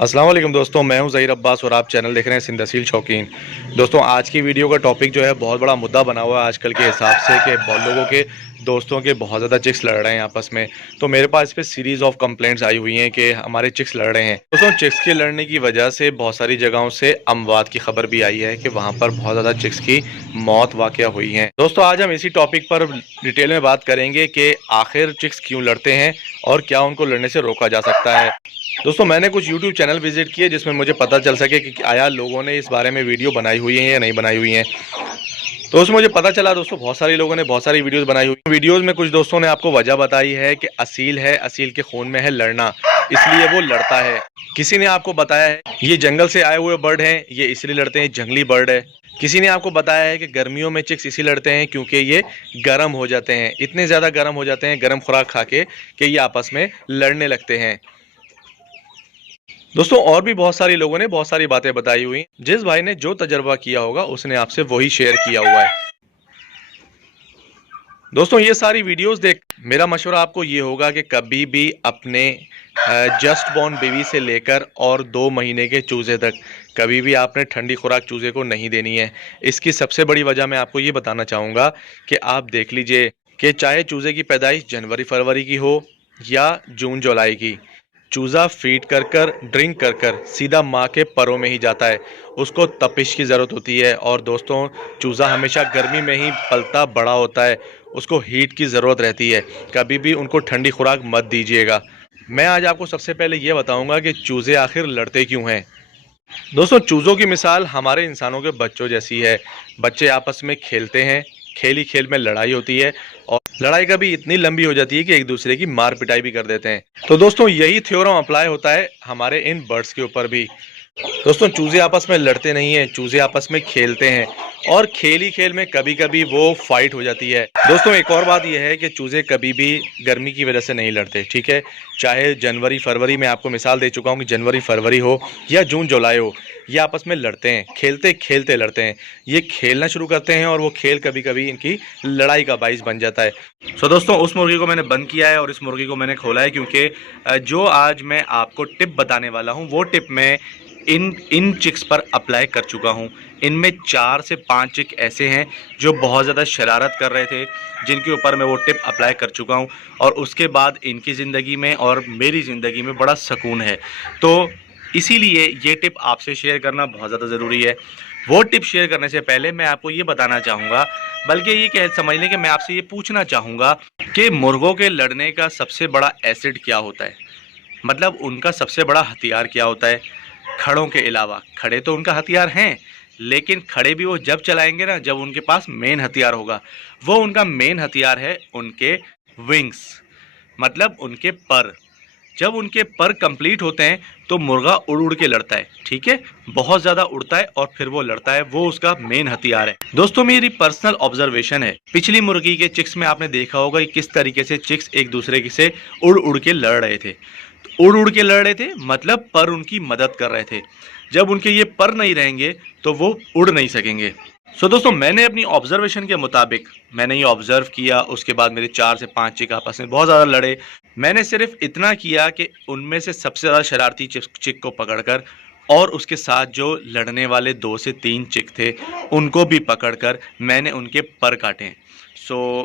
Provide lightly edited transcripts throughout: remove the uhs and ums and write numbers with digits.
अस्सलाम वालेकुम दोस्तों, मैं हूं ज़हीर अब्बास और आप चैनल देख रहे हैं सिंधसील शौकीन। दोस्तों, आज की वीडियो का टॉपिक जो है बहुत बड़ा मुद्दा बना हुआ है आजकल के हिसाब से कि बहुत लोगों के दोस्तों के बहुत ज़्यादा चिक्स लड़ रहे हैं आपस में। तो मेरे पास इस पे सीरीज़ ऑफ कंप्लेंट्स आई हुई हैं कि हमारे चिक्स लड़ रहे हैं। दोस्तों, चिक्स के लड़ने की वजह से बहुत सारी जगहों से अमवात की खबर भी आई है कि वहाँ पर बहुत ज़्यादा चिक्स की मौत वाक़या हुई हैं। दोस्तों, आज हम इसी टॉपिक पर डिटेल में बात करेंगे कि आखिर चिक्स क्यों लड़ते हैं और क्या उनको लड़ने से रोका जा सकता है। दोस्तों, मैंने कुछ YouTube चैनल विजिट किए जिसमें मुझे पता चल सके कि आया लोगों ने इस बारे में वीडियो बनाई हुई है या नहीं बनाई हुई है। तो उसमें मुझे पता चला दोस्तों, बहुत सारे लोगों ने बहुत सारी वीडियोस बनाई हुई हैं। वीडियोस में कुछ दोस्तों ने आपको वजह बताई है कि असील है, असील के खून में है लड़ना, इसलिए वो लड़ता है। किसी ने आपको बताया है ये जंगल से आए हुए बर्ड हैं, ये इसलिए लड़ते हैं, जंगली बर्ड है। किसी ने आपको बताया है कि गर्मियों में चिक्स इसी लड़ते हैं क्योंकि ये गर्म हो जाते हैं, इतने ज़्यादा गर्म हो जाते हैं गर्म खुराक खा के कि ये आपस में लड़ने लगते हैं। दोस्तों, और भी बहुत सारे लोगों ने बहुत सारी बातें बताई हुई। जिस भाई ने जो तजर्बा किया होगा उसने आपसे वही शेयर किया हुआ है। दोस्तों, ये सारी वीडियोस देख मेरा मशवरा आपको ये होगा कि कभी भी अपने जस्ट बॉर्न बेबी से लेकर और 2 महीने के चूजे तक कभी भी आपने ठंडी खुराक चूजे को नहीं देनी है। इसकी सबसे बड़ी वजह मैं आपको ये बताना चाहूँगा कि आप देख लीजिए कि चाहे चूजे की पैदाइश जनवरी फरवरी की हो या जून जुलाई की, चूज़ा फीड कर कर ड्रिंक कर कर सीधा माँ के परों में ही जाता है। उसको तपिश की ज़रूरत होती है और दोस्तों, चूज़ा हमेशा गर्मी में ही पलता बड़ा होता है, उसको हीट की ज़रूरत रहती है। कभी भी उनको ठंडी खुराक मत दीजिएगा। मैं आज आपको सबसे पहले ये बताऊंगा कि चूज़े आखिर लड़ते क्यों हैं। दोस्तों, चूज़ों की मिसाल हमारे इंसानों के बच्चों जैसी है। बच्चे आपस में खेलते हैं, खेल ही खेल में लड़ाई होती है और लड़ाई कभी इतनी लंबी हो जाती है कि एक दूसरे की मार पिटाई भी कर देते हैं। तो दोस्तों, यही थ्योरम अप्लाई होता है हमारे इन बर्ड्स के ऊपर भी। दोस्तों, चूजे आपस में लड़ते नहीं हैं, चूजे आपस में खेलते हैं और खेल ही खेल में कभी कभी वो फाइट हो जाती है। दोस्तों, एक और बात यह है कि चूजे कभी भी गर्मी की वजह से नहीं लड़ते, ठीक है। चाहे जनवरी फरवरी में आपको मिसाल दे चुका हूँ कि जनवरी फरवरी हो या जून जुलाई हो, ये आपस में लड़ते हैं, खेलते खेलते लड़ते हैं। ये खेलना शुरू करते हैं और वो खेल कभी कभी इनकी लड़ाई का बाइस बन जाता है। दोस्तों, उस मुर्गी को मैंने बंद किया है और इस मुर्गी को मैंने खोला है क्योंकि जो आज मैं आपको टिप बताने वाला हूँ वो टिप मैं इन इन चिक्स पर अप्लाई कर चुका हूँ। इनमें 4 से 5 चिक ऐसे हैं जो बहुत ज़्यादा शरारत कर रहे थे, जिनके ऊपर मैं वो टिप अप्लाई कर चुका हूँ और उसके बाद इनकी ज़िंदगी में और मेरी ज़िंदगी में बड़ा सुकून है। तो इसीलिए ये टिप आपसे शेयर करना बहुत ज़्यादा ज़रूरी है। वो टिप शेयर करने से पहले मैं आपको ये बताना चाहूँगा, बल्कि ये कह समझ लें कि मैं आपसे ये पूछना चाहूँगा कि मुर्गों के लड़ने का सबसे बड़ा एसिड क्या होता है, मतलब उनका सबसे बड़ा हथियार क्या होता है खड़ों के अलावा। खड़े तो उनका हथियार हैं, लेकिन खड़े भी वो जब चलाएंगे ना जब उनके पास मेन हथियार होगा। वो उनका मेन हथियार है उनके विंग्स, मतलब उनके पर। जब उनके पर कंप्लीट होते हैं तो मुर्गा उड़ उड़ के लड़ता है, ठीक है, बहुत ज़्यादा उड़ता है और फिर वो लड़ता है, वो उसका मेन हथियार है। दोस्तों, मेरी पर्सनल ऑब्जर्वेशन है, पिछली मुर्गी के चिक्स में आपने देखा होगा कि किस तरीके से चिक्स एक दूसरे से उड़ उड़ के लड़ रहे थे। उड़ उड़ के लड़ रहे थे मतलब पर उनकी मदद कर रहे थे। जब उनके ये पर नहीं रहेंगे तो वो उड़ नहीं सकेंगे। दोस्तों, मैंने अपनी ऑब्जर्वेशन के मुताबिक मैंने ये ऑब्जर्व किया, उसके बाद मेरे 4 से 5 चिक आपस में बहुत ज़्यादा लड़े। मैंने सिर्फ इतना किया कि उनमें से सबसे ज़्यादा शरारती चिक को पकड़कर और उसके साथ जो लड़ने वाले 2 से 3 चिक थे उनको भी पकड़कर मैंने उनके पर काटे।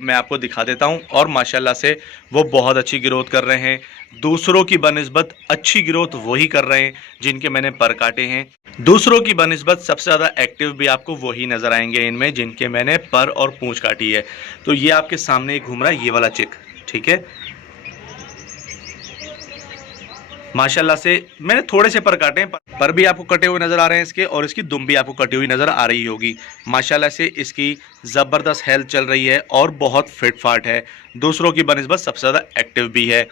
मैं आपको दिखा देता हूं और माशाल्लाह से वो बहुत अच्छी ग्रोथ कर रहे हैं। दूसरों की बनिस्बत अच्छी ग्रोथ वही कर रहे हैं जिनके मैंने पर काटे हैं। दूसरों की बनिस्बत सबसे ज़्यादा एक्टिव भी आपको वही नज़र आएंगे इनमें जिनके मैंने पर और पूंछ काटी है। तो ये आपके सामने घूम रहा है ये वाला चिक, ठीक है। माशाल्लाह से मैंने थोड़े से पर काटे हैं, पर भी आपको कटे हुए नज़र आ रहे हैं इसके, और इसकी दुम भी आपको कटी हुई नज़र आ रही होगी। माशाल्लाह से इसकी ज़बरदस्त हेल्थ चल रही है और बहुत फिट फाट है, दूसरों की बनिस्बत सबसे ज़्यादा एक्टिव भी है।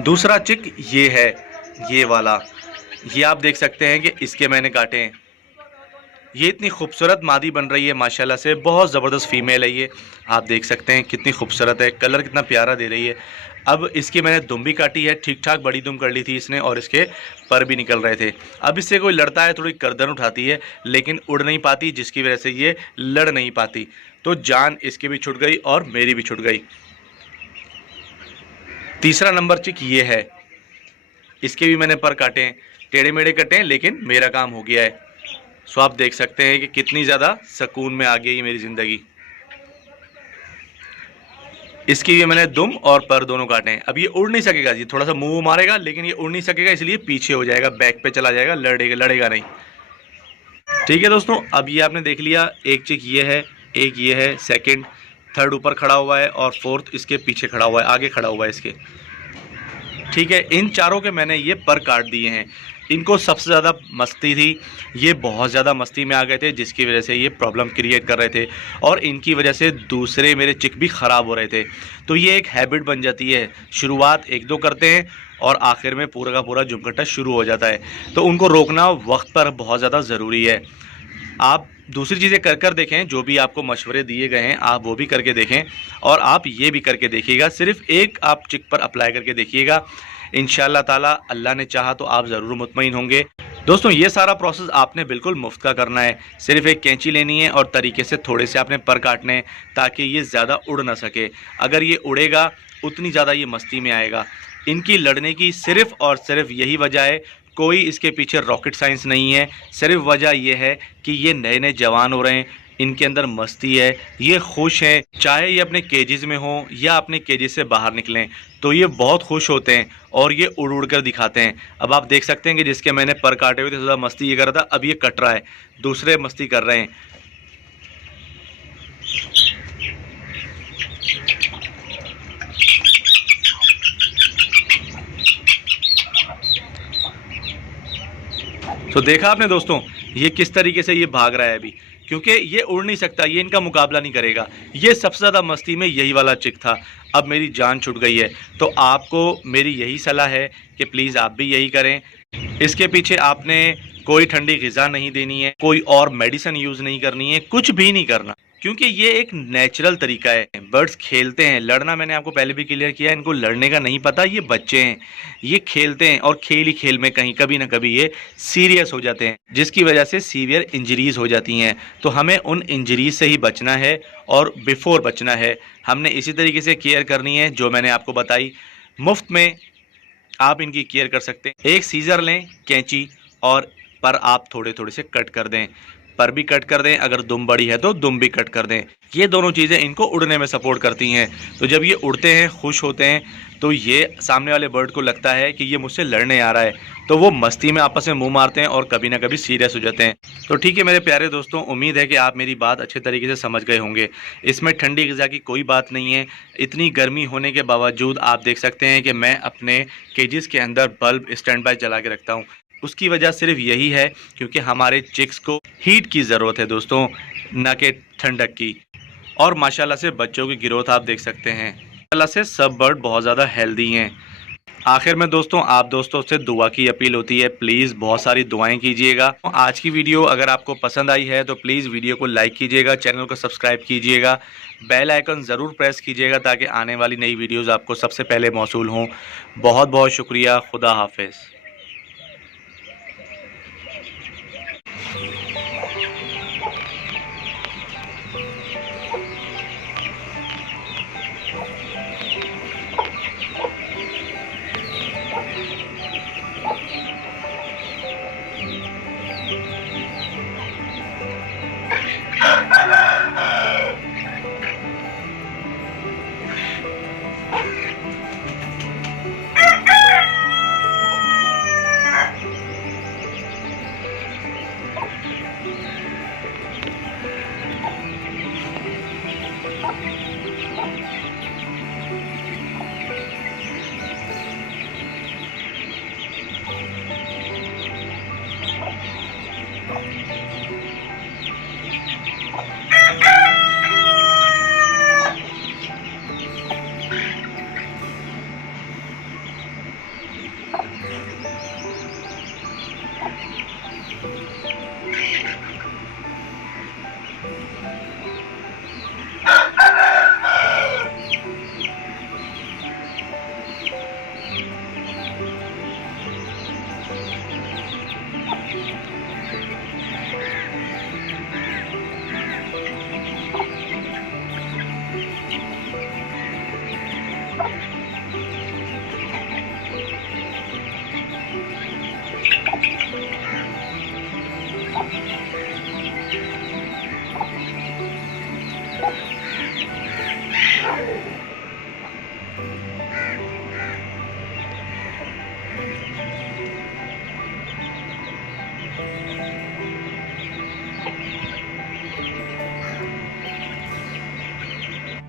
दूसरा चिक ये है, ये वाला, ये आप देख सकते हैं कि इसके मैंने काटे हैं। ये इतनी खूबसूरत मादी बन रही है माशाल्लाह से, बहुत ज़बरदस्त फीमेल है ये। आप देख सकते हैं कितनी खूबसूरत है, कलर कितना प्यारा दे रही है। अब इसकी मैंने दुम भी काटी है, ठीक ठाक बड़ी दुम कर ली थी इसने और इसके पर भी निकल रहे थे। अब इससे कोई लड़ता है थोड़ी गर्दन उठाती है लेकिन उड़ नहीं पाती, जिसकी वजह से ये लड़ नहीं पाती। तो जान इसकी भी छूट गई और मेरी भी छूट गई। तीसरा नंबर चिक ये है, इसके भी मैंने पर काटे हैं, टेढ़े मेढ़े कटे हैं, लेकिन मेरा काम हो गया है। सो आप देख सकते हैं कि कितनी ज़्यादा सुकून में आ गई है मेरी ज़िंदगी। इसकी भी मैंने दुम और पर दोनों काटे हैं। अब ये उड़ नहीं सकेगा जी, थोड़ा सा मुंह मारेगा लेकिन ये उड़ नहीं सकेगा, इसलिए पीछे हो जाएगा, बैक पे चला जाएगा, लड़ेगा नहीं। ठीक है दोस्तों, अब ये आपने देख लिया, एक चिक ये है, एक ये है, सेकंड, थर्ड ऊपर खड़ा हुआ है और फोर्थ इसके पीछे खड़ा हुआ है, आगे खड़ा हुआ है इसके। ठीक है, इन चारों के मैंने ये पर काट दिए हैं। इनको सबसे ज़्यादा मस्ती थी, ये बहुत ज़्यादा मस्ती में आ गए थे, जिसकी वजह से ये प्रॉब्लम क्रिएट कर रहे थे और इनकी वजह से दूसरे मेरे चिक भी ख़राब हो रहे थे। तो ये एक हैबिट बन जाती है, शुरुआत एक दो करते हैं और आखिर में पूरा का पूरा जुमकट्टा शुरू हो जाता है। तो उनको रोकना वक्त पर बहुत ज़्यादा ज़रूरी है। आप दूसरी चीज़ें कर कर देखें, जो भी आपको मशवरे दिए गए हैं आप वो भी करके देखें और आप ये भी करके देखिएगा। सिर्फ एक आप चिक पर अप्लाई करके देखिएगा, इंशाअल्लाह ताला अल्लाह ने चाहा तो आप ज़रूर मुतमईन होंगे। दोस्तों, ये सारा प्रोसेस आपने बिल्कुल मुफ्त का करना है। सिर्फ एक कैंची लेनी है और तरीके से थोड़े से आपने पर काटने हैं ताकि ये ज़्यादा उड़ ना सके। अगर ये उड़ेगा उतनी ज़्यादा ये मस्ती में आएगा। इनकी लड़ने की सिर्फ और सिर्फ यही वजह है, कोई इसके पीछे रॉकेट साइंस नहीं है। सिर्फ वजह यह है कि ये नए नए जवान हो रहे हैं, इनके अंदर मस्ती है, ये खुश हैं। चाहे ये अपने केजेस में हो या अपने केजेस से बाहर निकलें तो ये बहुत खुश होते हैं और ये उड़ उड़ कर दिखाते हैं। अब आप देख सकते हैं कि जिसके मैंने पर काटे हुए थे ज़्यादा मस्ती ये कर रहा था, अब ये कट रहा है, दूसरे मस्ती कर रहे हैं। तो देखा आपने दोस्तों, ये किस तरीके से ये भाग रहा है अभी, क्योंकि ये उड़ नहीं सकता, ये इनका मुकाबला नहीं करेगा। ये सबसे ज़्यादा मस्ती में यही वाला चिक था। अब मेरी जान छूट गई है, तो आपको मेरी यही सलाह है कि प्लीज़ आप भी यही करें। इसके पीछे आपने कोई ठंडी ग़िज़ा नहीं देनी है, कोई और मेडिसिन यूज़ नहीं करनी है, कुछ भी नहीं करना, क्योंकि ये एक नेचुरल तरीका है। बर्ड्स खेलते हैं, लड़ना मैंने आपको पहले भी क्लियर किया है, इनको लड़ने का नहीं पता, ये बच्चे हैं, ये खेलते हैं और खेल ही खेल में कहीं कभी ना कभी ये सीरियस हो जाते हैं, जिसकी वजह से सीवियर इंजरीज हो जाती हैं। तो हमें उन इंजरीज से ही बचना है और बिफोर बचना है। हमने इसी तरीके से केयर करनी है जो मैंने आपको बताई। मुफ्त में आप इनकी केयर कर सकते हैं। एक सीज़र लें, कैंची, और पर आप थोड़े थोड़े से कट कर दें, पर भी कट कर दें, अगर दुम बड़ी है तो दुम भी कट कर दें। ये दोनों चीज़ें इनको उड़ने में सपोर्ट करती हैं। तो जब ये उड़ते हैं, खुश होते हैं, तो ये सामने वाले बर्ड को लगता है कि ये मुझसे लड़ने आ रहा है, तो वो मस्ती में आपस में मुंह मारते हैं और कभी ना कभी सीरियस हो जाते हैं। तो ठीक है मेरे प्यारे दोस्तों, उम्मीद है कि आप मेरी बात अच्छे तरीके से समझ गए होंगे। इसमें ठंडी ग़िज़ा की कोई बात नहीं है। इतनी गर्मी होने के बावजूद आप देख सकते हैं कि मैं अपने केजेस के अंदर बल्ब स्टैंड बाय चला के रखता हूँ। उसकी वजह सिर्फ यही है क्योंकि हमारे चिक्स को हीट की ज़रूरत है दोस्तों, न कि ठंडक की। और माशाल्लाह से बच्चों की ग्रोथ आप देख सकते हैं। माशाल्लाह से सब बर्ड बहुत ज़्यादा हेल्दी हैं। आखिर में दोस्तों, आप दोस्तों से दुआ की अपील होती है, प्लीज़ बहुत सारी दुआएं कीजिएगा। आज की वीडियो अगर आपको पसंद आई है तो प्लीज़ वीडियो को लाइक कीजिएगा, चैनल को सब्सक्राइब कीजिएगा, बेल आइकन ज़रूर प्रेस कीजिएगा ताकि आने वाली नई वीडियोज़ आपको सबसे पहले मौसूल हों। बहुत बहुत शुक्रिया। खुदा हाफिज़।